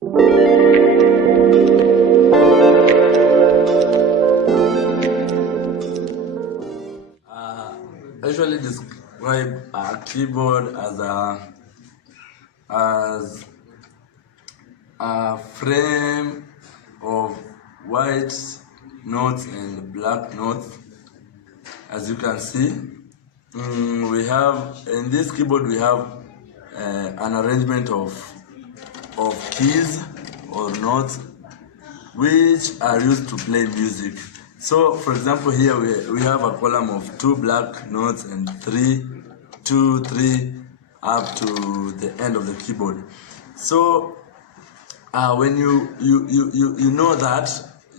I usually describe a keyboard as a frame of white notes and black notes. As you can see, we have in this keyboard we have an arrangement of keys or notes which are used to play music. So, for example, here we have a column of 2 black notes and 3 up to the end of the keyboard. So, when you know that,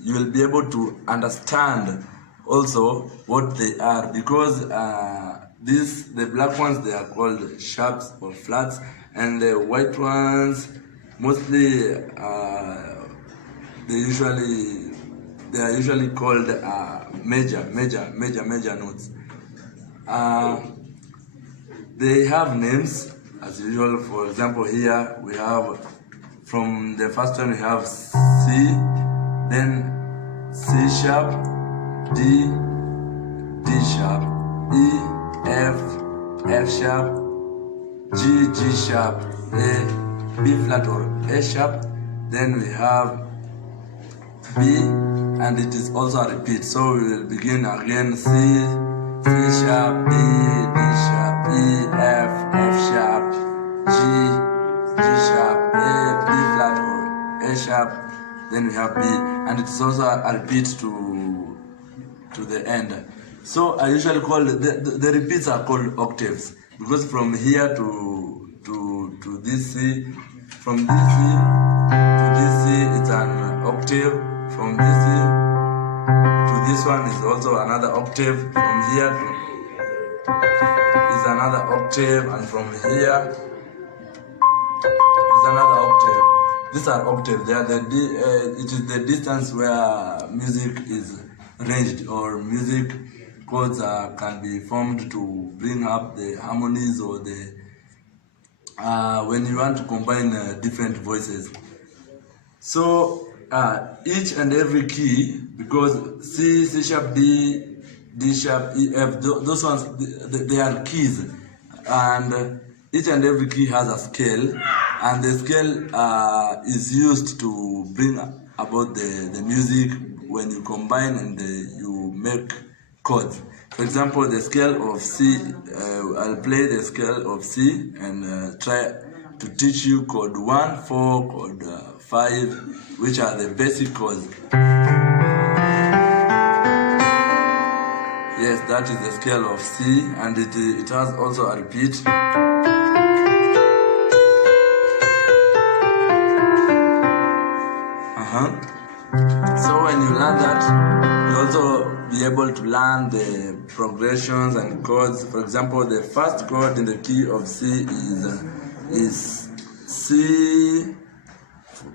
you will be able to understand also what they are, because the black ones, they are called sharps or flats, and the white ones mostly they are usually called major notes. They have names as usual. For example, here we have, from the first one we have C, then C sharp, D sharp, E, F sharp, G sharp, A, B flat or A sharp. Then we have B, and it is also a repeat. So we will begin again: C sharp, D sharp, E, F sharp, G sharp, A, B flat or A sharp. Then we have B, and it is also a repeat to the end. So I usually call the repeats are called octaves, because from here to this C, from this C to this C, it's an octave. From this C to this one is also another octave. From here is another octave, and from here is another octave. These are octaves. They are it is the distance where music is arranged, or music chords can be formed to bring up the harmonies, or the when you want to combine different voices. So each and every key, because C sharp, D sharp, E, F, those ones, they are keys, and each and every key has a scale, and the scale is used to bring about the music when you combine and you make chords. For example, the scale of C, I'll play the scale of C and try to teach you chord 1, 4, chord 5, which are the basic chords. Yes, that is the scale of C, and it has also a repeat. So when you learn that, you also be able to learn the progressions and chords. For example, the first chord in the key of C is C.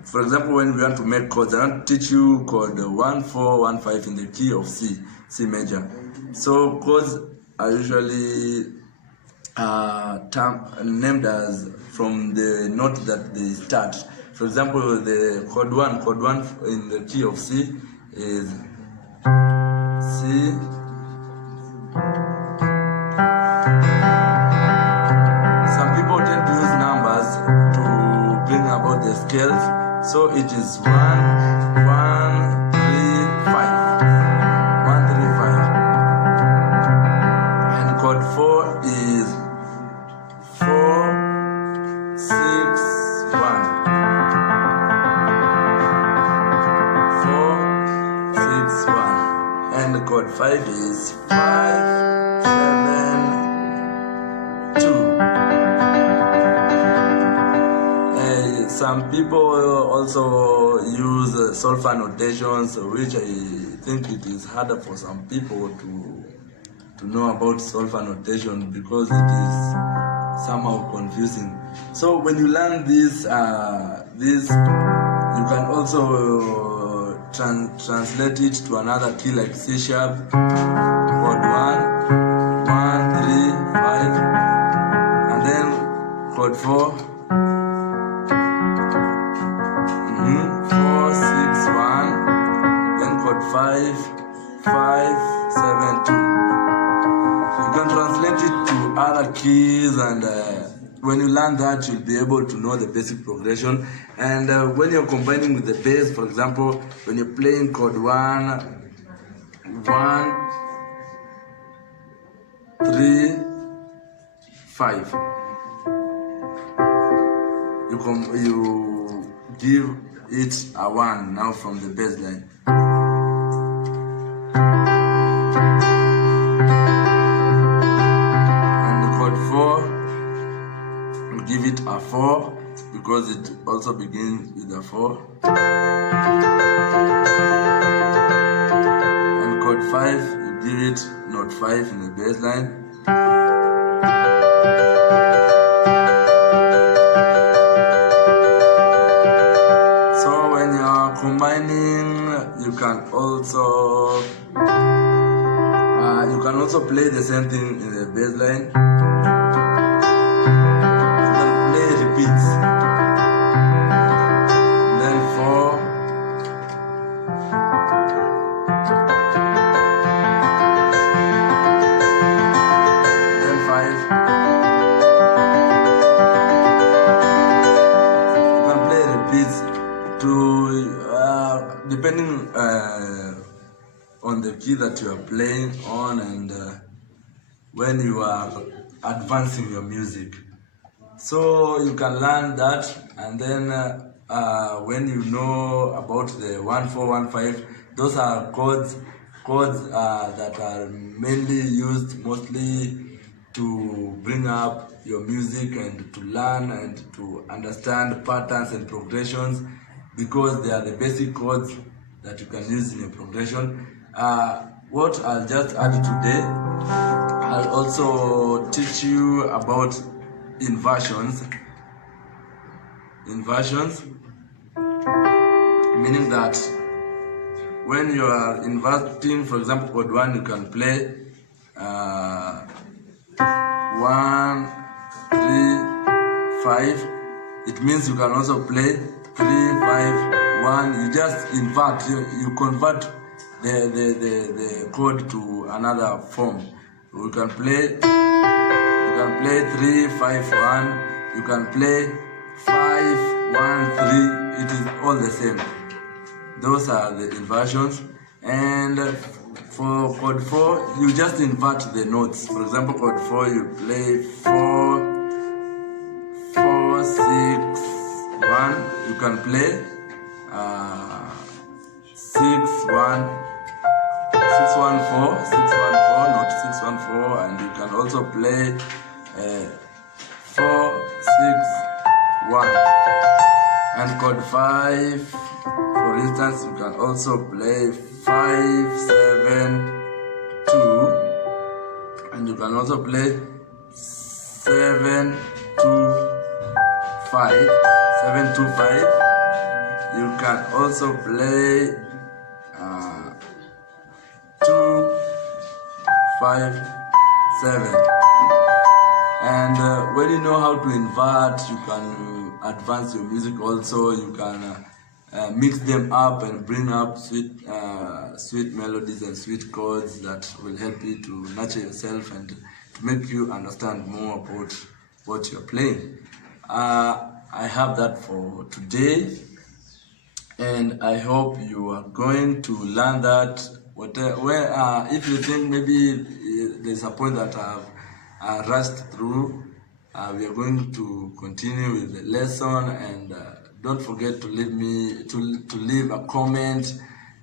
For example, when we want to make chords, I want to teach you chord 1, 4, 1, 5 in the key of C major. So chords are usually named as from the note that they start. For example, the chord 1 in the key of C is C. Some people tend to use numbers to bring about the scales. So it is 1, 3, 5. 1, 3, 5. And chord 4 is 4, 6, 1. 4, 6, 1. And chord 5 is 5, 7, 2. Some people also use solfa notations, which I think it is harder for some people to know about solfa notation, because it is somehow confusing. So when you learn this, you can also translate it to another key like C sharp, chord 1, 3, 5, and then chord 4. 5, 5, 7, 2. You can translate it to other keys, and when you learn that, you'll be able to know the basic progression. And when you're combining with the bass, for example, when you're playing chord 1, 1, 3, 5, you give it a 1 now from the bass line. And chord 4, you give it a 4 because it also begins with a 4. And chord 5, you give it note 5 in the bass line. Combining, you can also play the same thing in the bass line. You can play repeats. Then 4, then 5. You can play repeats to depending on the key that you are playing on, and when you are advancing your music. So you can learn that, and then when you know about the 1, 4, 1, 5, those are chords that are mainly used mostly to bring up your music and to learn and to understand patterns and progressions, because they are the basic chords that you can use in your progression. What I'll just add today, I'll also teach you about inversions. Inversions, meaning that when you are inverting, for example, chord 1, you can play 1, 3, 5. It means you can also play 3, 5, 1. You just invert, you convert the chord to another form. You can play 3, 5, 1. You can play 5, 1, 3. It is all the same. Those are the inversions. And for chord 4, you just invert the notes. For example, chord 4, you play 4, 4, 6, 1. You can play 6, 1, 6, 1, 4, 6, 1, 4, not 6, 1, 4, and you can also play 4, 6, 1. And chord 5, for instance, you can also play 5, 7, 2, and you can also play 7, 2, 5, 7, 2, 5. You can also play 2, 5, 7. And when you know how to invert, you can advance your music also. You can mix them up and bring up sweet melodies and sweet chords that will help you to nurture yourself and to make you understand more about what you're playing. I have that for today, and I hope you are going to learn that. If you think maybe there's a point that I've rushed through, we are going to continue with the lesson, and don't forget to leave a comment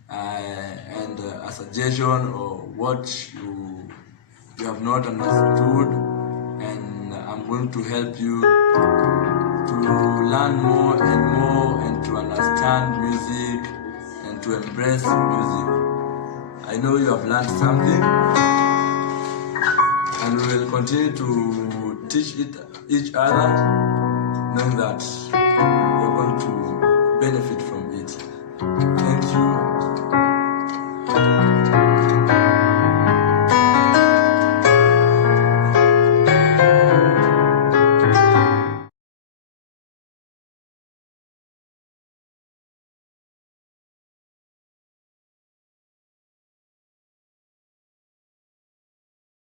and a suggestion or what you have not understood, and I'm going to help you to learn more and to understand music and to embrace music. I know you have learned something, and we will continue to teach each other, knowing that we are going to benefit from